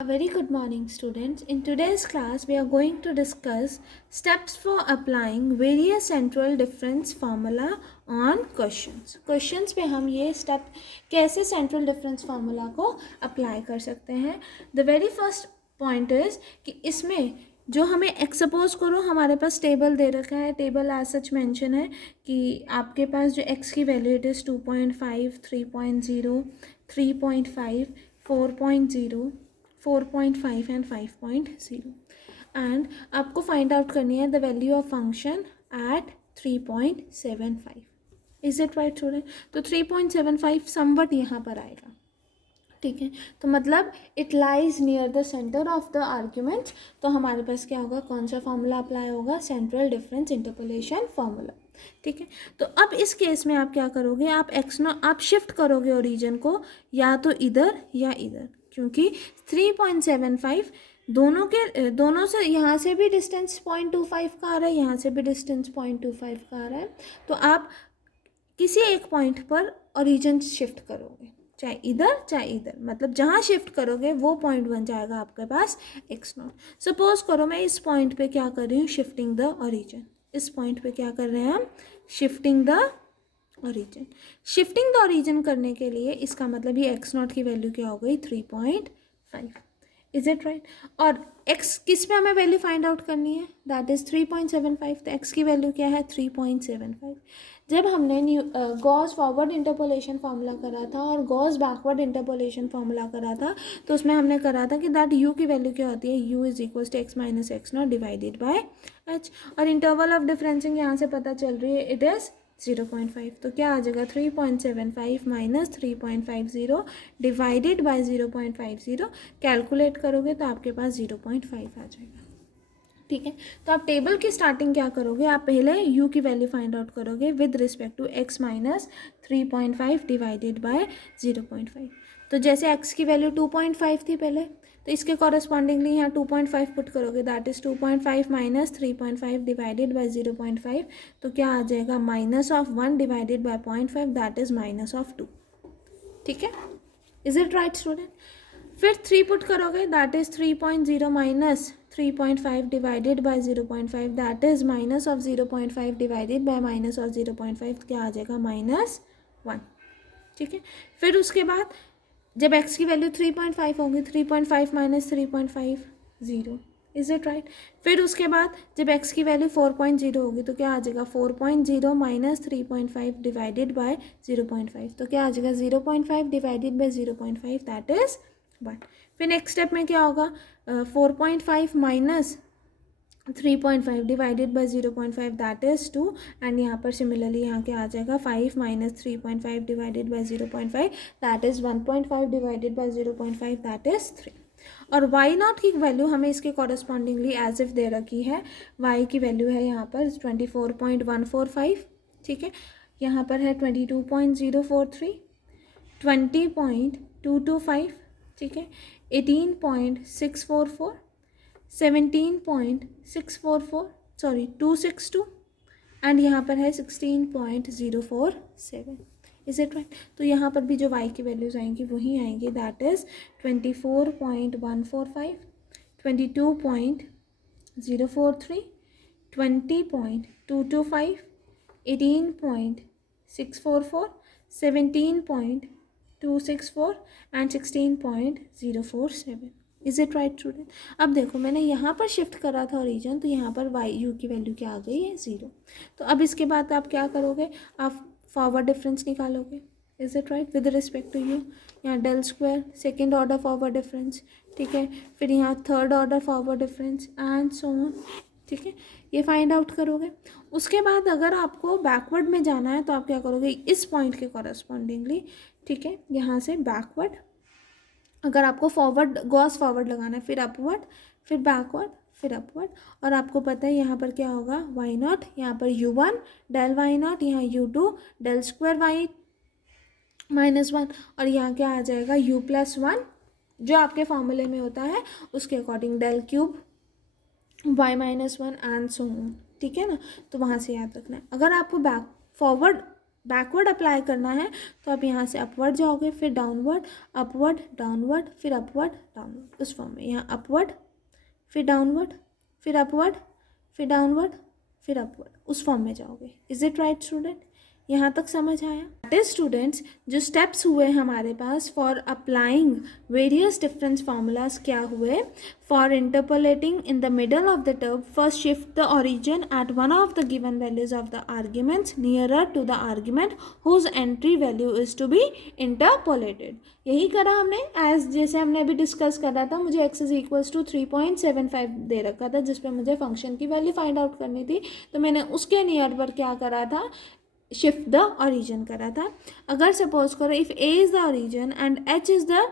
A very good morning, students. In today's class we are going to discuss steps for applying various central difference formula on questions पे हम ये step कैसे central difference formula को apply कर सकते हैं. The very first point is कि इसमें जो हमें सपोज करो हमारे पास टेबल दे रखा है. टेबल एज सच मेंशन है कि आपके पास जो x की value it is 2.5, 3.0, 3.5, 4.0, 4.5 and 5.0 and आपको फाइंड आउट करनी है the value of function at 3.75. Is it right student? तो 3.75 समवट यहाँ पर आएगा. ठीक है, तो मतलब it lies near the centre of the argument. तो हमारे पास क्या होगा, कौन सा फॉर्मूला अप्लाई होगा? Central difference interpolation formula. ठीक है, तो अब इस केस में आप क्या करोगे, आप शिफ्ट करोगे ओरिजिन को या तो इधर या इधर, क्योंकि 3.75 दोनों से यहाँ से भी डिस्टेंस 0.25 का आ रहा है, यहाँ से भी डिस्टेंस 0.25 का आ रहा है. तो आप किसी एक पॉइंट पर ओरिजिन शिफ्ट करोगे, चाहे इधर चाहे इधर, मतलब जहाँ शिफ्ट करोगे वो पॉइंट बन जाएगा आपके पास x0. सपोज करो मैं इस पॉइंट पे क्या कर रही हूँ, शिफ्टिंग द ओरिजिन. इस पॉइंट पे क्या कर रहे हैं हम, shifting the origin. Shifting the origin करने के लिए इसका मतलब ये x0 की वैल्यू क्या हो गई, 3.5. Is it right? और x किस पे हमें वैल्यू फाइंड आउट करनी है, दैट इज 3.75. तो x की वैल्यू क्या है, 3.75. जब हमने गॉस फॉरवर्ड इंटरपोलेशन फार्मूला करा था और गॉस बैकवर्ड इंटरपोलेशन फार्मूला करा था, तो उसमें हमने करा था कि दैट u की वैल्यू क्या होती है, u is equal to x minus x0 divided by h. और इंटरवल ऑफ डिफरेंसिंग यहाँ से पता चल रही है, इट इज़ 0.5. तो क्या आ जाएगा, 3.75 माइनस 3.50 डिवाइडेड बाय 0.50. कैलकुलेट करोगे तो आपके पास 0.5 आ जाएगा. ठीक है, तो आप टेबल की स्टार्टिंग क्या करोगे, आप पहले u की वैल्यू फाइंड आउट करोगे with respect to x minus 3.5 divided by 0.5. तो जैसे x की वैल्यू 2.5 थी पहले, तो इसके कॉरस्पॉन्डिंगली यहाँ 2.5 पुट करोगे, that is 2.5 minus 3.5 divided by 0.5. तो क्या आ जाएगा, minus of 1 divided by 0.5, that is minus of 2. ठीक है, इज इट राइट स्टूडेंट? फिर 3 पुट करोगे, that is 3.0 minus 3.5 divided by 0.5, that is minus of 0.5 divided by minus of 0.5. क्या आ जाएगा, -1. ठीक है, फिर उसके बाद जब x की वैल्यू 3.5 होगी, 3.5 माइनस 3.5 0. Is it right? फिर उसके बाद जब x की वैल्यू 4.0 होगी तो क्या आ जाएगा, 4.0 माइनस 3.5 डिवाइडेड बाय 0.5. तो क्या आ जाएगा, 0.5 डिवाइडेड बाय 0.5, दैट इज 1. फिर नेक्स्ट स्टेप में क्या होगा, 4.5 minus 3.5 divided by 0.5, that is 2. And यहाँ पर सिमिलरली यहाँ क्या आ जाएगा, 5 minus 3.5 divided by 0.5, that is 1.5 divided by 0.5, that is 3. और y0 की वैल्यू हमें इसके कॉरस्पॉन्डिंगली एज इफ दे रखी है. y की वैल्यू है यहाँ पर 24.145. ठीक है, यहाँ पर है 22.043, 20.225. ठीक है, 18.644, 17.644, सॉरी 262, एंड यहाँ पर है 16.047. Is it right? तो यहाँ पर भी जो y की वैल्यूज आएंगी वही आएंगी, that is 24.145, 22.043, 20.225, 18.644, 17.264 and 16.047. Is it right student? अब देखो मैंने यहाँ पर शिफ्ट करा था ओरिजिन, तो यहाँ पर u की वैल्यू क्या आ गई है, 0. तो अब इसके बाद आप क्या करोगे, आप फॉरवर्ड डिफरेंस निकालोगे. Is it right? With respect to u, यहाँ del square second order forward difference. ठीक है, फिर यहाँ third order forward difference and so on. ठीक है, ये फाइंड आउट करोगे. उसके बाद अगर आपको बैकवर्ड में जाना है तो आप क्या करोगे, इस पॉइंट के कॉरस्पॉन्डिंगली. ठीक है, यहाँ से बैकवर्ड, अगर आपको फॉरवर्ड गॉस फॉरवर्ड लगाना है, फिर अपवर्ड, फिर बैकवर्ड, फिर अपवर्ड. और आपको पता है यहाँ पर क्या होगा, y0, यहाँ पर u1 डेल y0, यहाँ u2 del square y minus 1, और यहाँ क्या आ जाएगा, u प्लस 1 जो आपके फॉर्मूले में होता है उसके according del cube y minus 1 and so on. ठीक है ना, तो वहाँ से याद रखना है. अगर आपको बैक फॉरवर्ड बैकवर्ड अप्लाई करना है तो आप यहाँ से अपवर्ड जाओगे, फिर डाउनवर्ड, अपवर्ड, डाउनवर्ड, फिर अपवर्ड, डाउनवर्ड, उस फॉर्म में। यहाँ अपवर्ड, फिर डाउनवर्ड, फिर अपवर्ड, फिर डाउनवर्ड, फिर अपवर्ड, उस फॉर्म में जाओगे। Is it right student? यहाँ तक समझ आया? दैट स्टूडेंट्स जो स्टेप्स हुए हमारे पास for applying various difference formulas क्या हुए? For interpolating in the middle of the term, first shift the origin at one of the given values of the arguments nearer to the argument whose entry value is to be interpolated. यही करा हमने, as जैसे हमने अभी discuss करा था, मुझे x is equals to 3.75 दे रखा था जिस पे मुझे फंक्शन की वैल्यू फाइंड आउट करनी थी, तो मैंने उसके नियर पर क्या करा था? शिफ्ट द ओरिजिन करा था। अगर सपोज करो if a is the origin and h is the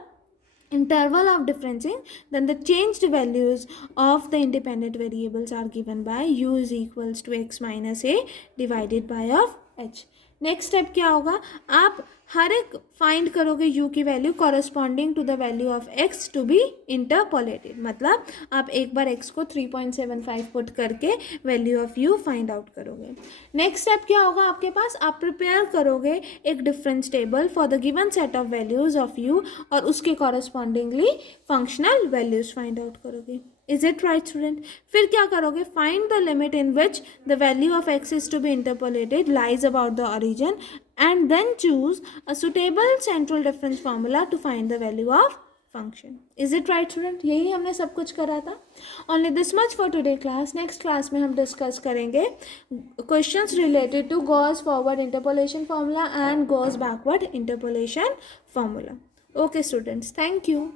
interval of differencing, then the changed values of the independent variables are given by u is equals to x minus a divided by of h. Next step क्या होगा? आप हर एक find करोगे u की value corresponding to the value of x to be interpolated. मतलब आप एक बार x को 3.75 पुट करके value of u find out करोगे। नेक्स्ट स्टेप क्या होगा आपके पास? आप प्रिपेयर करोगे एक difference table for the given set of values of u और उसके correspondingly functional values find out करोगे। Is it right student? फिर क्या करोगे? Find the limit in which the value of x is to be interpolated lies about the origin and then choose a suitable central difference formula to find the value of function. Is it right student? यही हमने सब कुछ करा था। Only this much for today class. Next class में हम discuss करेंगे questions related to Gauss forward interpolation formula and Gauss backward interpolation formula. Okay students, thank you.